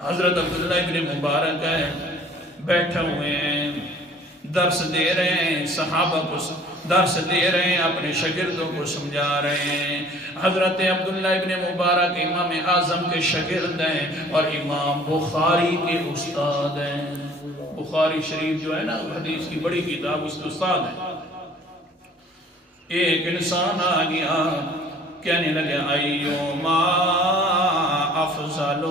حضرت عبداللہ ابن مبارک ہے بیٹھے ہوئے ہیں، درس دے رہے ہیں، صحابہ کو درس دے رہے ہیں، اپنے شاگردوں کو سمجھا رہے ہیں۔ حضرت عبداللہ ابن مبارک امام اعظم کے شاگرد ہیں اور امام بخاری کے استاد ہیں۔ بخاری شریف جو ہے نا حدیث کی بڑی کتاب، اس کے استاد ہیں۔ ایک انسان آ گیا کہنے لگے ایوما افضل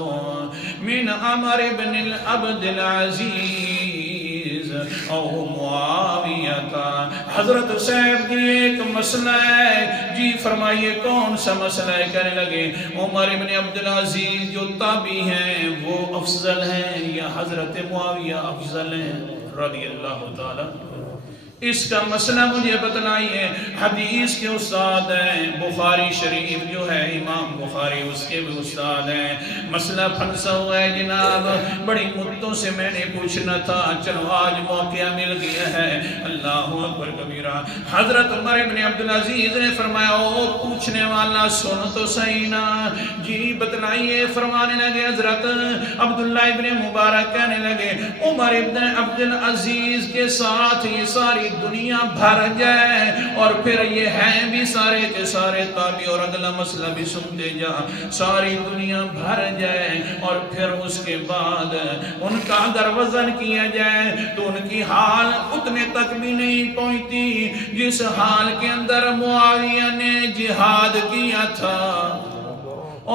من عمر بن العبد العزیز او معاویتا۔ حضرت صاحب جی ایک مسئلہ ہے، جی فرمائیے کون سا مسئلہ ہے؟ کہنے لگے عمر بن عبد العزیز جو تابعی ہیں وہ افضل ہیں یا حضرت معاویہ افضل ہیں رضی اللہ تعالی؟ اس کا مسئلہ مجھے بتلائیے۔ حدیث کے استاد ہیں، بخاری شریف جو ہے امام بخاری اس کے بھی استاد ہیں۔ مسئلہ پھنسا ہوا ہے جناب، بڑی مدتوں سے میں نے پوچھنا تھا، چلو آج موقع مل گیا ہے۔ اللہ اکبر کبیرہ۔ حضرت عمر بن عبدالعزیز نے فرمایا او پوچھنے والا سن تو صحیح نا، جی بتلائیے۔ فرمانے لگے حضرت عبداللہ ابن مبارک کہنے لگے عمر بن عبدالعزیز کے ساتھ یہ ساری دنیا بھر جائے اور پھر یہ ہیں بھی سارے کے سارے تابعی، اور اگلا مسئلہ بھی سنتے جا، ساری دنیا بھر جائے اور پھر اس کے بعد ان کا اگر وزن کیا جائے تو ان کی حال اتنے تک بھی نہیں پہنچتی جس حال کے اندر معاویہ نے جہاد کیا تھا،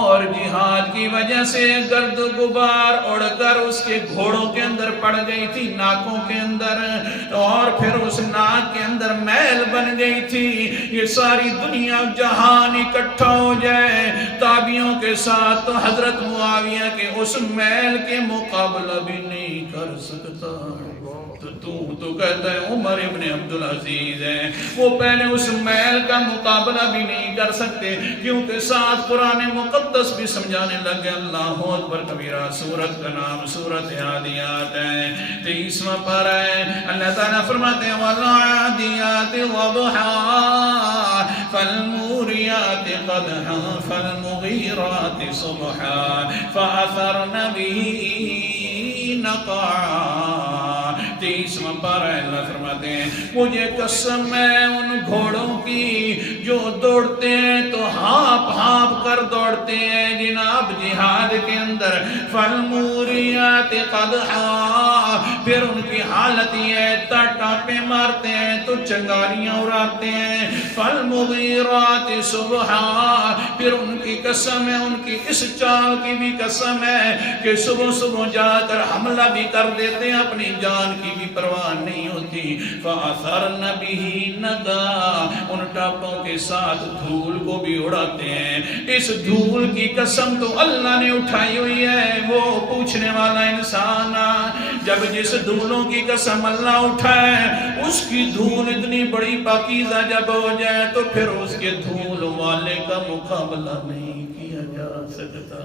اور جہاد کی وجہ سے گرد و غبار اڑ کر اس کے گھوڑوں کے اندر پڑ گئی تھی، ناکوں کے اندر، اور پھر اس ناک کے اندر میل بن گئی تھی۔ یہ ساری دنیا جہان اکٹھا ہو جائے تابعیوں کے ساتھ تو حضرت معاویہ کے اس میل کے مقابلہ بھی نہیں کر سکتا۔ تو کہتا ہے عمر ابن عبدالعزیز ہے، وہ پہلے اس میل کا مقابلہ بھی نہیں کر سکتے، کیونکہ ساتھ قرآن مقدس بھی سمجھانے لگے۔ اللہ اکبر کبیرہ۔ سورت کا نام سورت عادیات ہے، 23واں پارہ ہے۔ اللہ تعالیٰ فرماتے ہیں والعادیات ضبحا فالموریات قدحا فالمغیرات صبحا فأثرن به نقعا۔ 23واں پارہ ہے۔ اللہ فرماتے ہیں مجھے قسم ہے ان گھوڑوں کی جو دوڑتے ہیں تو ہانپ ہانپ کر دوڑتے ہیں جناب جہاد کے اندر۔ فالموریات قدحا، پھر ان کی حالت یہ ہے ٹاپے مارتے ہیں تو چنگاریاں اڑاتے ہیں۔ فالمغیرات صبحا، پھر ان کی قسم ہے، ان کی اس چال کی بھی قسم ہے کہ صبح صبح جا کر حملہ بھی کر دیتے ہیں، اپنی جان کی بھی پرواہ نہیں ہوتی۔ فَأَثَرْنَ بِهِ نَقْعًا، ان ٹاپوں کے ساتھ دھول کو بھی اڑاتے ہیں۔ اس دھول کی قسم تو اللہ نے اٹھائی ہوئی ہے، وہ پوچھنے والا انسان جب جس دھولوں کی قسم اللہ اٹھائے اس کی دھول اتنی بڑی پاکیزہ جب ہو جائے تو پھر اس کے دھول والے کا مقابلہ نہیں کیا جا سکتا۔